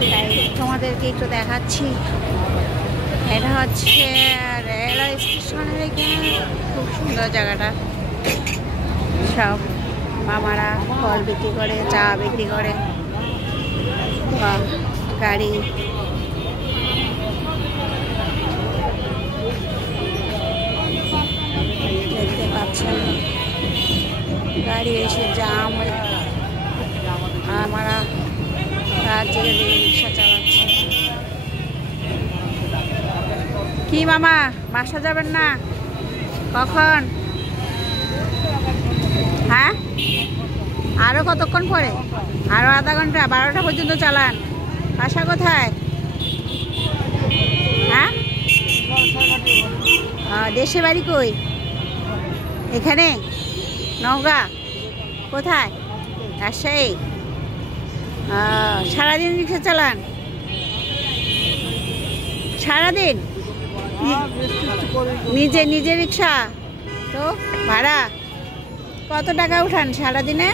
তাই তোমাদেরকে একটু দেখাচ্ছি। এটা হচ্ছে রেল স্টেশনের এখানে, খুব সুন্দর জায়গাটা। সব মামারা ফল বিক্রি করে, চা বিক্রি করে, গাড়ি দেখতে পাচ্ছেন, গাড়ি এসে জাম। আমরা রাত জেগে দিকে রিক্সা চালাচ্ছি। কি মামা, বাসা যাবেন না? কখন? হ্যাঁ, আরো কতক্ষণ পরে? আরো আধা ঘন্টা, 12টা পর্যন্ত চালান। বাসা কোথায়? হ্যাঁ, দেশে বাড়ি কই? এখানে নওগাঁ? কোথায়? রাজশাহী? সারাদিন রিক্সা চালান? সারাদিন নিজে রিক্সা? তো ভাড়া কত টাকা উঠান সারাদিনে?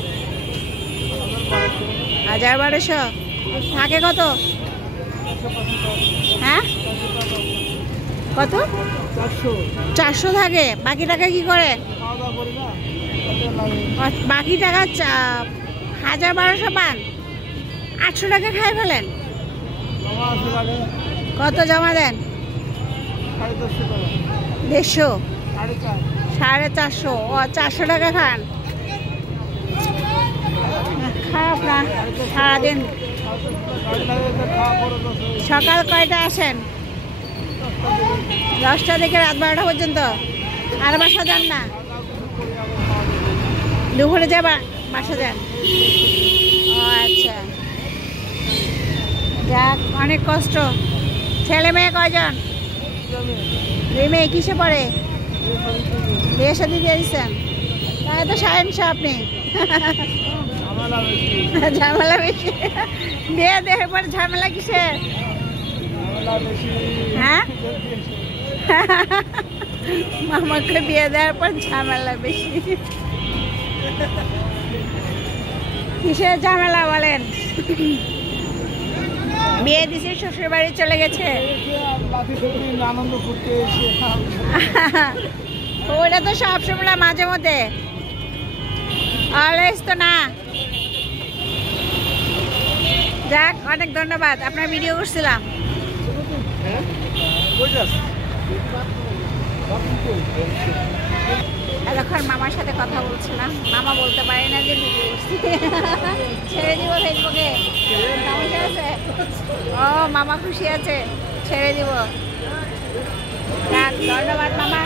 1200। থাকে কত? হ্যাঁ, কত? 400 থাকে। বাকি টাকা কি করে? বাকি টাকা 1200 পান, 800 টাকা খাই ফেলেন। কত জমা দেন? 150, 450। ও, 400 টাকা খান। খারাপ না? সারাদিন সকাল কয়টা আসেন? 10টা থেকে রাত 12টা পর্যন্ত। আর বাসা যান না? দুপুরে যাবা বাসা যান? ও আচ্ছা, যাক, অনেক কষ্ট। ছেলে মেয়ে কয়জন? 2 মেয়ে। কিসে পড়ে? বিয়ে শাদী দিয়ে দিচ্ছেন? তাই তো সাহেন্সা আপনি। ঝামেলা বেশি। বিয়ে দেওয়ার পর ঝামেলা কিসের? হ্যাঁ, মামাকে বিয়ে দেওয়ার পর ঝামেলা বেশি। কিসের ঝামেলা বলেন? বিয়ে দিছে, শ্বশুর বাড়ি চলে গেছে। ওটা তো সবসময়, মাঝে মধ্যে, অলওয়েজ তো না। যাক, অনেক ধন্যবাদ, আপনার ভিডিও করছিলাম। এতক্ষণ মামার সাথে কথা বলছিলাম। মামা বলতে পারে না যে ভিডিও করছি। ছেড়ে দিব ফেসবুকে, সমস্যা আছে? ও, মামা খুশি আছে, ছেড়ে দিব। যাক, ধন্যবাদ মামা।